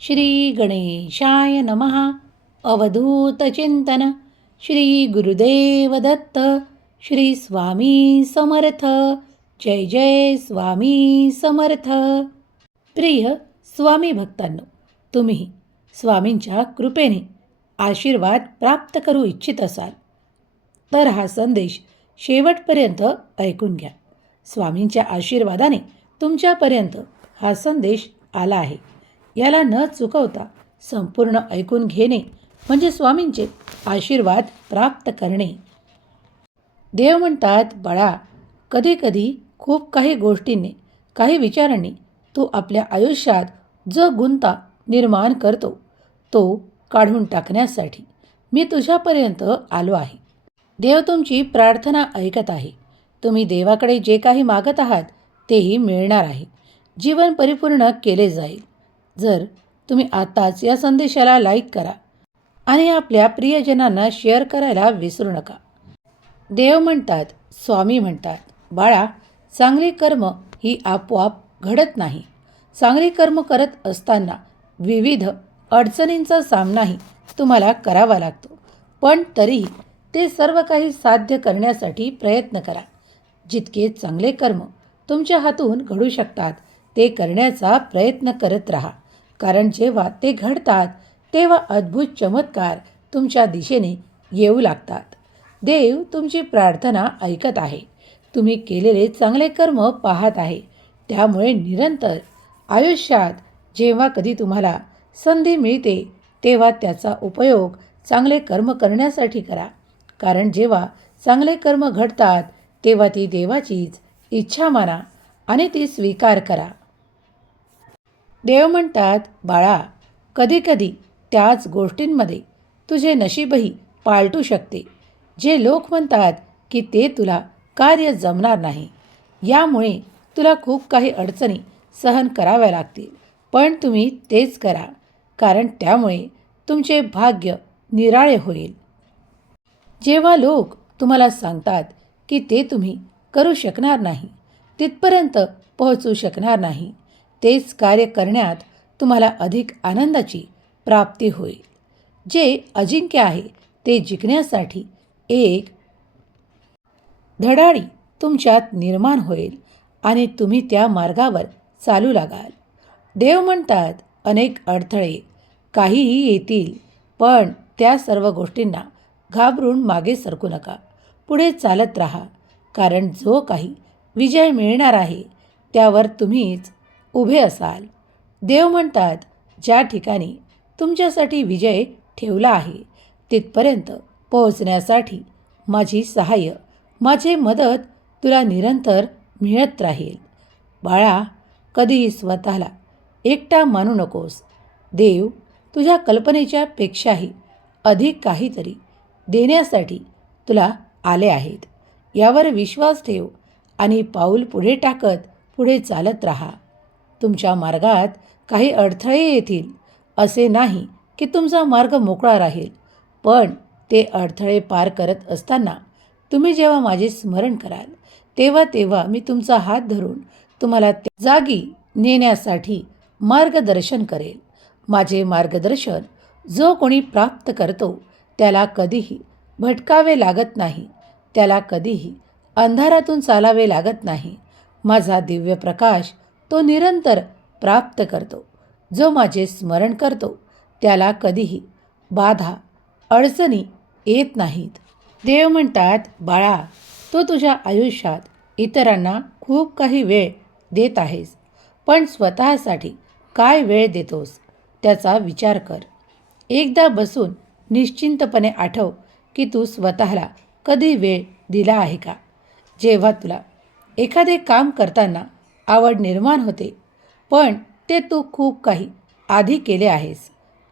श्री गणेशाय नमः. अवधूत चिंतन. श्री गुरुदेव दत्त. श्री स्वामी समर्थ. जय जय स्वामी समर्थ. प्रिय स्वामी भक्तांनो, तुम्ही स्वामींच्या कृपेने आशीर्वाद प्राप्त करू इच्छित असाल तर हा संदेश शेवटपर्यंत ऐकून घ्या. स्वामींच्या आशीर्वादाने तुमच्यापर्यंत हा संदेश आला आहे. याला न चुकवता संपूर्ण ऐकून घेणे म्हणजे स्वामींचे आशीर्वाद प्राप्त करणे. देव म्हणतात, बाळा, कधीकधी खूप काही गोष्टींनी, काही विचारांनी तू आपल्या आयुष्यात जो गुंता निर्माण करतो तो काढून टाकण्यासाठी मी तुझ्यापर्यंत आलो आहे. देव तुमची प्रार्थना ऐकत आहे. तुम्ही देवाकडे जे काही मागत आहात तेही मिळणार आहे. जीवन परिपूर्ण केले जाईल. जर तुम्ही आताच या संदेशाला लाईक करा आणि आपल्या प्रियजनांना शेअर करायला विसरू नका. देव म्हणतात, स्वामी म्हणतात, बाळा, चांगली कर्म ही आपोआप घडत नाही. चांगली कर्म करत असताना विविध अडचणींचा सामनाही तुम्हाला करावा लागतो. पण तरीही ते सर्व काही साध्य करण्यासाठी प्रयत्न करा. जितके चांगले कर्म तुमच्या हातून घडू शकतात ते करण्याचा प्रयत्न करत राहा. कारण जेव्हा ते घडतात तेव्हा अद्भुत चमत्कार तुमच्या दिशेने येऊ लागतात. देव तुमची प्रार्थना ऐकत आहे. तुम्ही केलेले चांगले कर्म पाहत आहे. त्यामुळे निरंतर आयुष्यात जेव्हा कधी तुम्हाला संधी मिळते तेव्हा त्याचा उपयोग चांगले कर्म करण्यासाठी करा. कारण जेव्हा चांगले कर्म घडतात तेव्हा ती देवाचीच इच्छा माना आणि ती स्वीकार करा. देव म्हणतात, बाळा, कधीकधी त्याच गोष्टींमध्ये तुझे नशीबही पालटू शकते. जे लोक म्हणतात की ते तुला कार्य जमणार नाही, यामुळे तुला खूप काही अडचणी सहन कराव्या लागतील. पण तुम्ही तेच करा, कारण त्यामुळे तुमचे भाग्य निराळे होईल. जेव्हा लोक तुम्हाला सांगतात की ते तुम्ही करू शकणार नाही, तिथपर्यंत पोहोचू शकणार नाही, तेच कार्य करण्यात तुम्हाला अधिक आनंदाची प्राप्ती होईल. जे अजिंक्य आहे ते जिंकण्यासाठी एक धडाडी तुमच्यात निर्माण होईल आणि तुम्ही त्या मार्गावर चालू लागाल. देव म्हणतात, अनेक अडथळे काहीही येतील, पण त्या सर्व गोष्टींना घाबरून मागे सरकू नका. पुढे चालत राहा. कारण जो काही विजय मिळणार आहे त्यावर तुम्हीच उभे असाल. देव म्हणतात, ज्या ठिकाणी तुमच्यासाठी विजय ठेवला आहे तिथपर्यंत पोहोचण्यासाठी माझी सहाय्य, माझी मदत तुला निरंतर मिळत राहील. बाळा, कधीही स्वतःला एकटा मानू नकोस. देव तुझ्या कल्पनेच्या पेक्षाही अधिक काहीतरी देण्यासाठी तुला आले आहेत. यावर विश्वास ठेव आणि पाऊल पुढे टाकत पुढे चालत राहा. तुमच्या मार्गात काही अडथळे येतील. असे नाही की तुमचा मार्ग मोकळा राहील, पण ते अडथळे पार करत असताना तुम्ही जेव्हा माझे स्मरण कराल तेव्हा तेव्हा मी तुमचा हात धरून तुम्हाला त्या जागी नेण्यासाठी मार्गदर्शन करेल. माझे मार्गदर्शन जो कोणी प्राप्त करतो त्याला कधीही भटकावे लागत नाही. त्याला कधीही अंधारातून चालावे लागत नाही. माझा दिव्य प्रकाश तो निरंतर प्राप्त करतो. जो माझे स्मरण करतो त्याला कधीही बाधा, अडचणी येत नाहीत. देव म्हणतात, बाळा, तू तुझ्या आयुष्यात इतरांना खूप काही वेळ देत आहेस, पण स्वतःसाठी काय वेळ देतोस त्याचा विचार कर. एकदा बसून निश्चिंतपणे आठव की तू स्वतःला कधी वेळ दिला आहे का? जेव्हा तुला एखादे काम करताना आवड निर्माण होते, पण ते तू खूप काही आधी केले आहेस.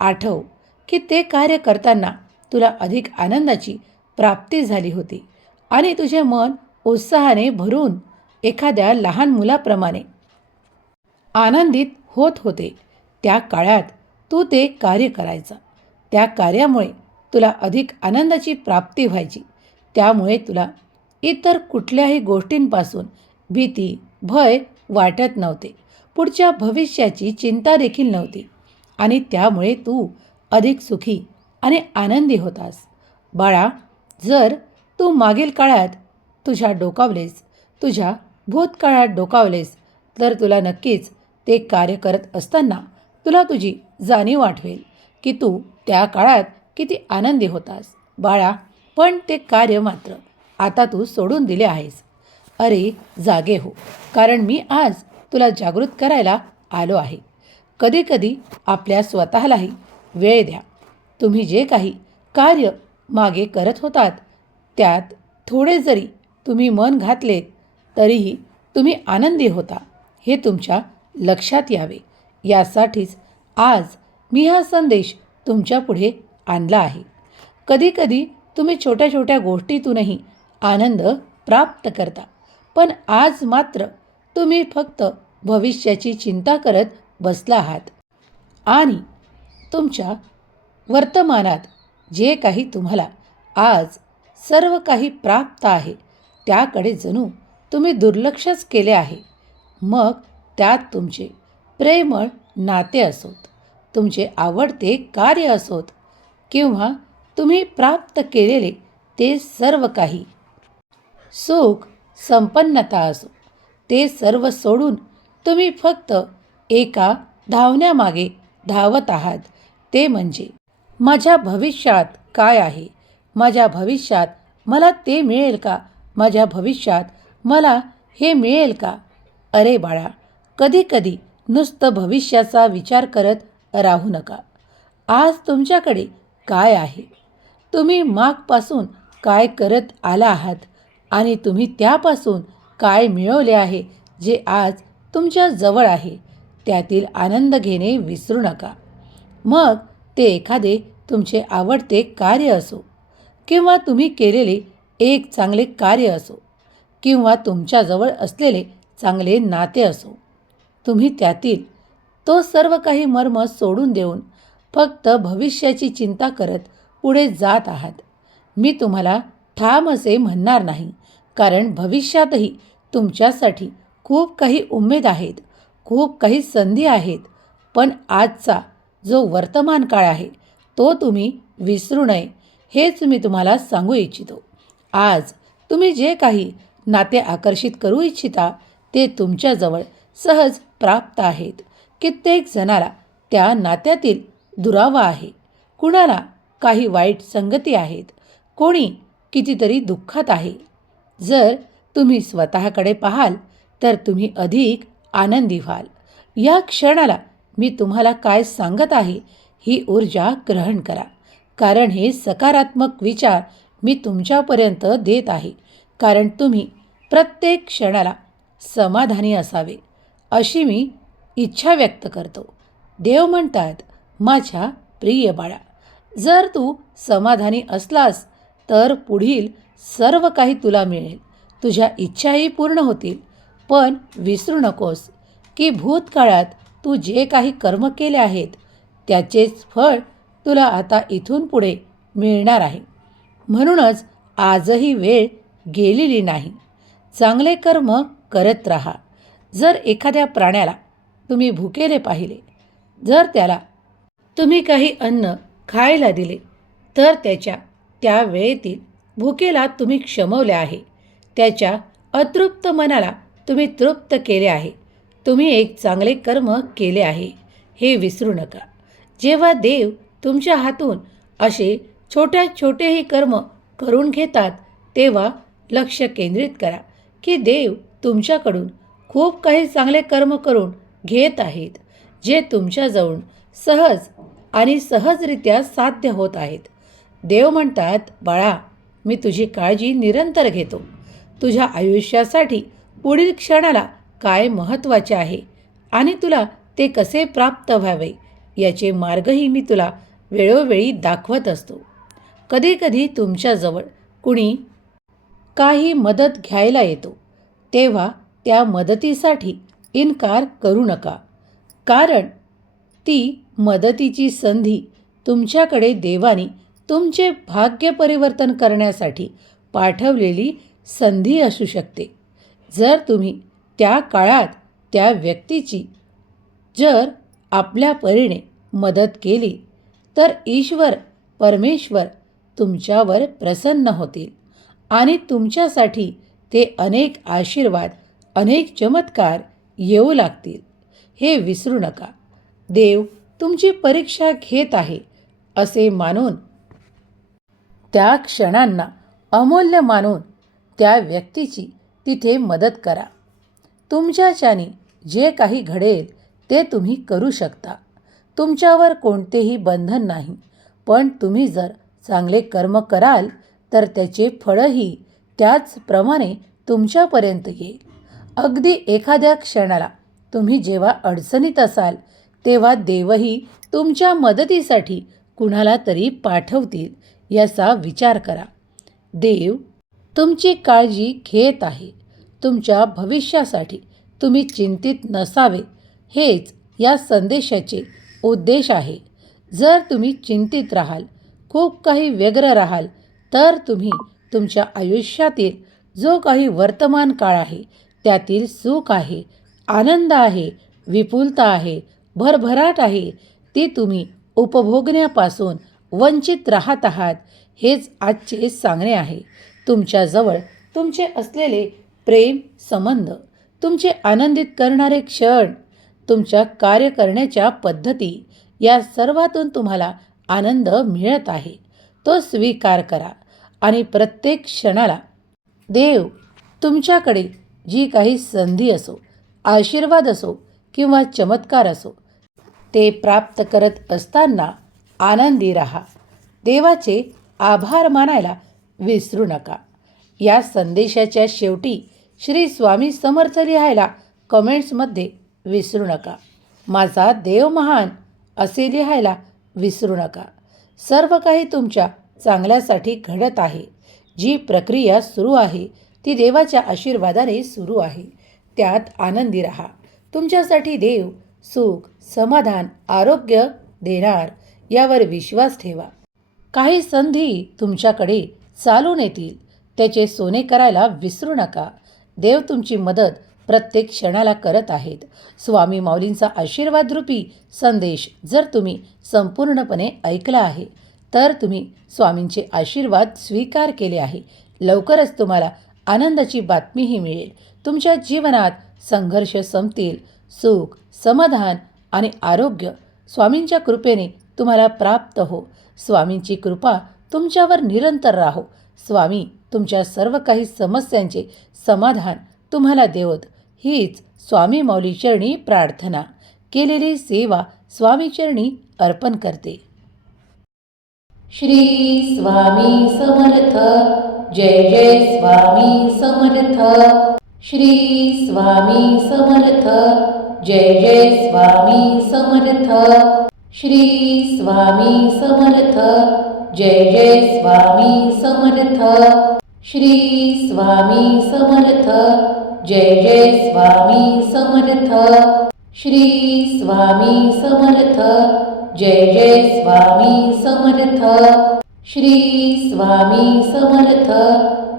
आठव की ते कार्य करताना तुला अधिक आनंदाची प्राप्ती झाली होती आणि तुझे मन उत्साहाने भरून एखाद्या लहान मुलाप्रमाणे आनंदित होत होते. त्या काळात तू ते कार्य करायचा. त्या कार्यामुळे तुला अधिक आनंदाची प्राप्ती व्हायची. त्यामुळे तुला इतर कुठल्याही गोष्टींपासून भीती, भय वाटत नव्हते. पुढच्या भविष्याची चिंता देखील नव्हती. आणि त्यामुळे तू अधिक सुखी आणि आनंदी होतास. बाळा, जर तू मागील काळात तुझ्या भूतकाळात डोकावलेस तर तुला नक्कीच ते कार्य करत असताना तुला तुझी जाणीव आठवेल की तू त्या काळात किती आनंदी होतास. बाळा, पण ते कार्य मात्र आता तू सोडून दिले आहेस. अरे जागे हो, कारण मी आज तुला जागृत करायला आलो आहे. कधीकधी आपल्या स्वतःलाही वेळ द्या. तुम्ही जे काही कार्य मागे करत होतात त्यात थोडे जरी तुम्ही मन घातलेत तरीही तुम्ही आनंदी होता हे तुमच्या लक्षात यावे, यासाठीच आज मी हा संदेश तुमच्या पुढे आणला आहे. कधीकधी तुम्ही छोट्या छोट्या गोष्टीतूनही आनंद प्राप्त करता, पण आज मात्र तुम्ही फक्त भविष्याची चिंता करत बसला आहात आणि तुमच्या वर्तमानात जे काही तुम्हाला आज सर्व काही प्राप्त आहे त्याकडे जणू तुम्ही दुर्लक्षच केले आहे. मग त्यात तुमचे प्रेमळ नाते असोत, तुमचे आवडते कार्य असोत किंवा तुम्ही प्राप्त केलेले ते सर्व काही सुख संपन्नता असो, ते सर्व सोडून तुम्ही फक्त एका धावण्यामागे धावत आहात. ते म्हणजे माझ्या भविष्यात काय आहे, माझ्या भविष्यात मला ते मिळेल का, माझ्या भविष्यात मला हे मिळेल का. अरे बाळा, कधीकधी नुसतं भविष्याचा विचार करत राहू नका. आज तुमच्याकडे काय आहे, तुम्ही मागपासून काय करत आला आहात आणि तुम्ही त्यापासून काय मिळवले आहे जे आज तुमच्या जवळ आहे, त्यातील आनंद घेणे विसरू नका. मग ते एखादे तुमचे आवडते कार्य असो किंवा तुम्ही केलेले एक चांगले कार्य असो किंवा तुमच्याजवळ असलेले चांगले नाते असो, तुम्ही त्यातील तो सर्व काही मर्म सोडून देऊन फक्त भविष्याची चिंता करत पुढे जात आहात. मी तुम्हाला ठाम असे म्हणणार नाही, कारण भविष्यातही तुमच्यासाठी खूप काही उमेद आहेत, खूप काही संधी आहेत. पण आजचा जो वर्तमान काळ आहे तो तुम्ही विसरू नये हेच मी तुम्हाला सांगू इच्छितो. आज तुम्ही जे काही नाते आकर्षित करू इच्छिता ते तुमच्याजवळ सहज प्राप्त आहेत. कित्येक जणाला त्या नात्यातील दुरावा आहे, कुणाला काही वाईट संगती आहेत, कोणी कितीतरी दुःखात आहे. जर तुम्ही स्वतःकडे पाहाल तर तुम्ही अधिक आनंदी व्हाल. या क्षणाला मी तुम्हाला काय सांगत आहे ही ऊर्जा ग्रहण करा, कारण हे सकारात्मक विचार मी तुमच्यापर्यंत देत आहे. कारण तुम्ही प्रत्येक क्षणाला समाधानी असावे अशी मी इच्छा व्यक्त करतो. देव म्हणतात, माझ्या प्रिय बाळा, जर तू समाधानी असलास तर पुढील सर्व काही तुला मिळेल, तुझ्या इच्छाही पूर्ण होतील. पण विसरू नकोस की भूतकाळात तू जे काही कर्म केले आहेत त्याचेच फळ तुला आता इथून पुढे मिळणार आहे. म्हणूनच आजही वेळ गेलेली नाही. चांगले कर्म करत राहा. जर एखाद्या प्राण्याला तुम्ही भुकेले पाहिले, जर त्याला तुम्ही काही अन्न खायला दिले तर त्याच्या त्या वेळेतील भुकेला तुम्ही क्षमवले आहे, त्याच्या अतृप्त मनाला तुम्ही तृप्त केले आहे. तुम्ही एक चांगले कर्म केले आहे हे विसरू नका. जेव्हा देव तुमच्या हातून असे छोटेही कर्म करून घेतात तेव्हा लक्ष केंद्रित करा की देव तुमच्याकडून खूप काही चांगले कर्म करून घेत आहेत, जे तुमच्याजवळून सहज आणि सहजरित्या साध्य होत आहेत. देव म्हणतात, बाळा, मी तुझी काळजी निरंतर घेतो. तुझ्या आयुष्यासाठी पुढील क्षणाला काय महत्त्वाचे आहे आणि तुला ते कसे प्राप्त व्हावे याचे मार्गही मी तुला वेळोवेळी दाखवत असतो. कधीकधी तुमच्याजवळ कुणी काही मदत घ्यायला येतो तेव्हा त्या मदतीसाठी इन्कार करू नका, कारण ती मदतीची संधी तुमच्याकडे देवाने तुमचे भाग्य परिवर्तन करण्यासाठी पाठवलेली संधी असू शकते. जर तुम्ही त्या काळात त्या व्यक्तीची जर आपल्या परीने मदत केली तर ईश्वर परमेश्वर तुमच्यावर प्रसन्न होतील आणि तुमच्यासाठी ते अनेक आशीर्वाद, अनेक चमत्कार येऊ लागतील. हे विसरू नका. देव तुमची परीक्षा घेत आहे असे मानून, त्या क्षणांना अमूल्य मानून त्या व्यक्तीची तिथे मदत करा. तुमच्याच्याने जे काही घडेल ते तुम्ही करू शकता. तुमच्यावर कोणतेही बंधन नाही, पण तुम्ही जर चांगले कर्म कराल तर त्याचे फळही त्याचप्रमाणे तुमच्यापर्यंत येईल. अगदी एखाद्या क्षणाला तुम्ही जेव्हा अडचणीत असाल तेव्हा देवही तुमच्या मदतीसाठी कुणाला तरी पाठवतील याचा विचार करा. देव तुमची काळजी घेत आहे. तुमच्या भविष्यासाठी तुम्ही चिंतित नसावे, हेच या संदेशाचे उद्देश आहे. जर तुम्ही चिंतित राहाल, खूप काही व्यग्र राहाल, तर तुम्ही तुमच्या आयुष्यातील जो काही वर्तमान काळ आहे त्यातील सुख आहे, आनंद आहे, विपुलता आहे, भरभराट आहे, ती तुम्ही उपभोगण्यापासून वंचित राहत आहात, हेच आजचे सांगणे आहे. तुमच्याजवळ तुमचे असलेले प्रेम संबंध, तुमचे आनंदित करणारे क्षण, तुमच्या कार्य करण्याच्या पद्धती, या सर्वातून तुम्हाला आनंद मिळत आहे. तो स्वीकार करा आणि प्रत्येक क्षणाला देव तुमच्याकडे जी काही संधी असो, आशीर्वाद असो किंवा चमत्कार असो, ते प्राप्त करत असताना आनंदी राहा. देवाचे आभार मानायला विसरू नका. या संदेशाच्या शेवटी श्री स्वामी समर्थ लिहायला कमेंट्समध्ये विसरू नका. माझा देव महान असे लिहायला विसरू नका. सर्व काही तुमच्या चांगल्यासाठी घडत आहे. जी प्रक्रिया सुरू आहे ती देवाच्या आशीर्वादाने सुरू आहे. त्यात आनंदी राहा. तुमच्यासाठी देव सुख, समाधान, आरोग्य देणार यावर विश्वास ठेवा. काही संधी तुमच्याकडे चालून येतील, त्याचे सोने करायला विसरू नका. देव तुमची मदत प्रत्येक क्षणाला करत आहेत. स्वामी माऊलींचा आशीर्वादरूपी संदेश जर तुम्ही संपूर्णपणे ऐकला आहे तर तुम्ही स्वामींचे आशीर्वाद स्वीकार केले आहे. लवकरच तुम्हाला आनंदाची बातमीही मिळेल. तुमच्या जीवनात संघर्ष संपतील. सुख, समाधान आणि आरोग्य स्वामींच्या कृपेने तुम्हाला प्राप्त हो. स्वामींची कृपा तुमच्यावर निरंतर राहो. स्वामी तुमच्या सर्व काही समस्यांचे समाधान तुम्हाला देवोत. हीच स्वामी माऊली चरणी प्रार्थना. केलेली सेवा स्वामी चरणी अर्पण करते. श्री स्वामी समर्थ. जय जय स्वामी समर्थ. श्री स्वामी समर्थ. जय जय स्वामी समर्थ. श्री स्वामी समर्थ. जय जय स्वामी समर्थ. श्री स्वामी समर्थ. जय जय स्वामी समर्थ. श्री स्वामी समर्थ. जय जय स्वामी समर्थ. श्री स्वामी समर्थ.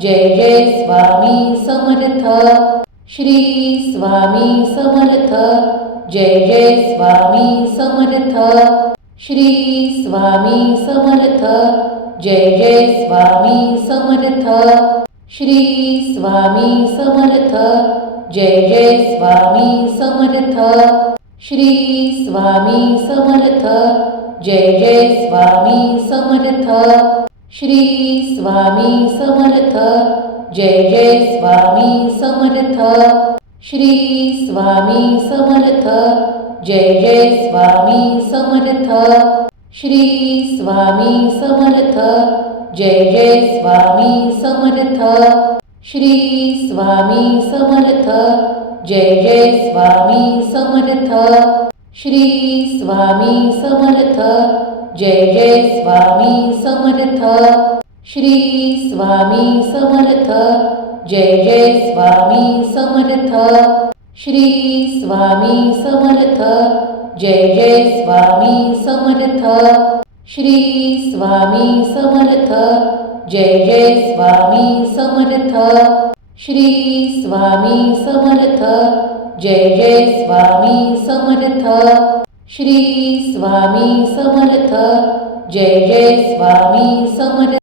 जय जय स्वामी समर्थ. श्री स्वामी समर्थ. जय जय स्वामी समर्थ. श्री स्वामी समर्थ. जय जय स्वामी समर्थ. श्री स्वामी समर्थ. जय जय स्वामी समर्थ. श्री स्वामी समर्थ. जय जय स्वामी समर्थ. श्री स्वामी समर्थ. जय जय स्वामी समर्थ. श्री स्वामी समर्थ. जय जय स्वामी समर्थ. श्री स्वामी समर्थ. जय जय स्वामी समर्थ. श्री स्वामी समर्थ. जय जय स्वामी समर्थ. श्री स्वामी समर्थ. जय जय स्वामी समर्थ. श्री स्वामी समर्थ. जय जय स्वामी समर्थ. श्री स्वामी समर्थ. जय जय स्वामी समर्थ. श्री स्वामी समर्थ. जय जय स्वामी समर्थ. श्री स्वामी समर्थ. जय जय स्वामी समर्थ. श्री स्वामी समर्थ. जय जय स्वामी समर्थ.